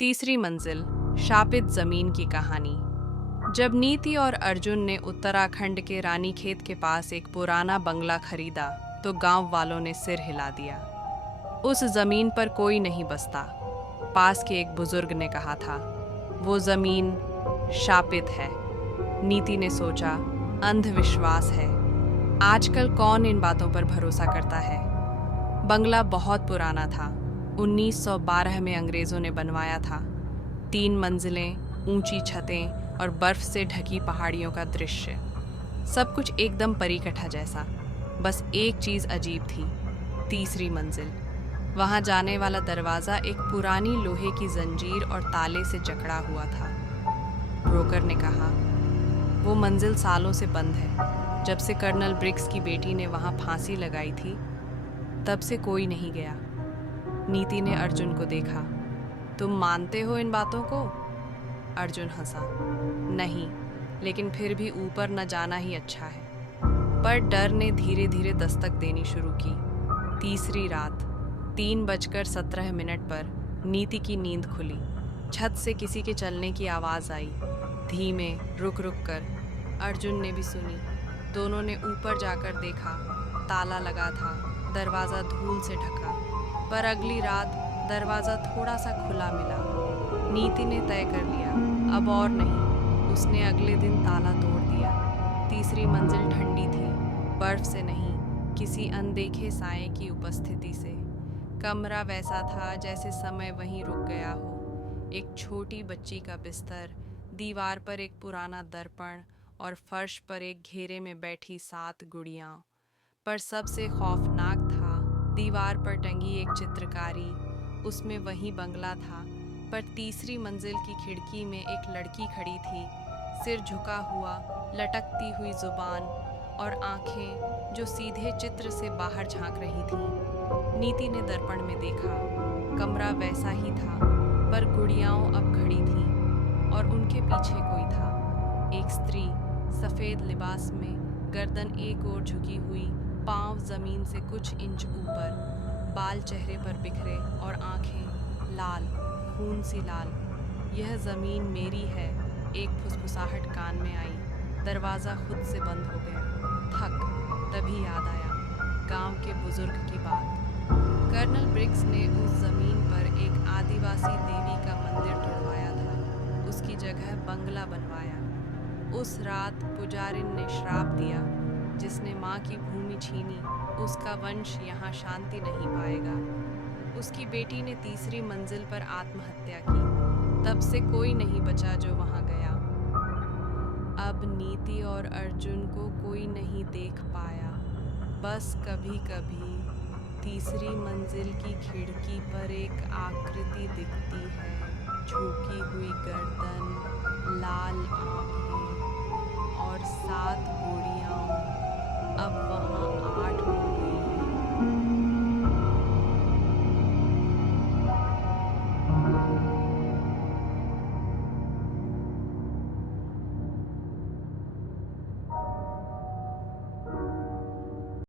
तीसरी मंजिल, शापित जमीन की कहानी। जब नीति और अर्जुन ने उत्तराखंड के रानीखेत के पास एक पुराना बंगला खरीदा तो गांव वालों ने सिर हिला दिया। उस जमीन पर कोई नहीं बसता, पास के एक बुजुर्ग ने कहा था। वो जमीन शापित है। नीति ने सोचा, अंधविश्वास है। आजकल कौन इन बातों पर भरोसा करता है। बंगला बहुत पुराना था। 1912 में अंग्रेजों ने बनवाया था। 3 मंजिलें, ऊंची छतें और बर्फ से ढकी पहाड़ियों का दृश्य, सब कुछ एकदम परीकथा जैसा। बस एक चीज अजीब थी, तीसरी मंजिल। वहां जाने वाला दरवाजा एक पुरानी लोहे की जंजीर और ताले से जकड़ा हुआ था। ब्रोकर ने कहा, वो मंजिल सालों से बंद है। जब से कर्नल ब्रिग्स की बेटी ने वहां फांसी लगाई थी, तब से कोई नहीं गया। नीति ने अर्जुन को देखा। तुम मानते हो इन बातों को? अर्जुन हंसा। नहीं, लेकिन फिर भी ऊपर न जाना ही अच्छा है। पर डर ने धीरे धीरे दस्तक देनी शुरू की। तीसरी रात 3:17 पर नीति की नींद खुली। छत से किसी के चलने की आवाज आई, धीमे, रुक रुक कर। अर्जुन ने भी सुनी। दोनों ने ऊपर जाकर देखा, ताला लगा था, दरवाजा धूल से ढका। पर अगली रात दरवाजा थोड़ा सा खुला मिला। नीति ने तय कर लिया, अब और नहीं। उसने अगले दिन ताला तोड़ दिया। तीसरी मंजिल ठंडी थी, बर्फ से नहीं, किसी अनदेखे साए की उपस्थिति से। कमरा वैसा था जैसे समय वहीं रुक गया हो। एक छोटी बच्ची का बिस्तर, दीवार पर एक पुराना दर्पण और फर्श पर एक घेरे में बैठी 7 गुड़ियां। पर सबसे खौफनाक था, दीवार पर टंगी एक चित्रकारी। उसमें वही बंगला था, पर तीसरी मंजिल की खिड़की में एक लड़की खड़ी थी, सिर झुका हुआ, लटकती हुई जुबान और आंखें जो सीधे चित्र से बाहर झांक रही थीं। नीति ने दर्पण में देखा, कमरा वैसा ही था, पर गुड़ियाओं अब खड़ी थीं और उनके पीछे कोई था। एक स्त्री, सफ़ेद लिबास में, गर्दन एक ओर झुकी हुई, पांव जमीन से कुछ इंच ऊपर, बाल चेहरे पर बिखरे और आंखें लाल, खून सी लाल। यह जमीन मेरी है, एक फुसफुसाहट कान में आई। दरवाज़ा खुद से बंद हो गया। थक, तभी याद आया, गांव के बुजुर्ग की बात। कर्नल ब्रिग्स ने उस जमीन पर एक आदिवासी देवी का मंदिर तुड़वाया था, उसकी जगह बंगला बनवाया। उस रात पुजारिन ने श्राप दिया, जिसने माँ की भूमि छीनी, उसका वंश यहाँ शांति नहीं पाएगा। उसकी बेटी ने तीसरी मंजिल पर आत्महत्या की। तब से कोई नहीं बचा जो वहाँ गया। अब नीति और अर्जुन को कोई नहीं देख पाया। बस कभी कभी तीसरी मंजिल की खिड़की पर एक आकृति दिखती है, झुकी हुई गर्दन, लाल आँखें,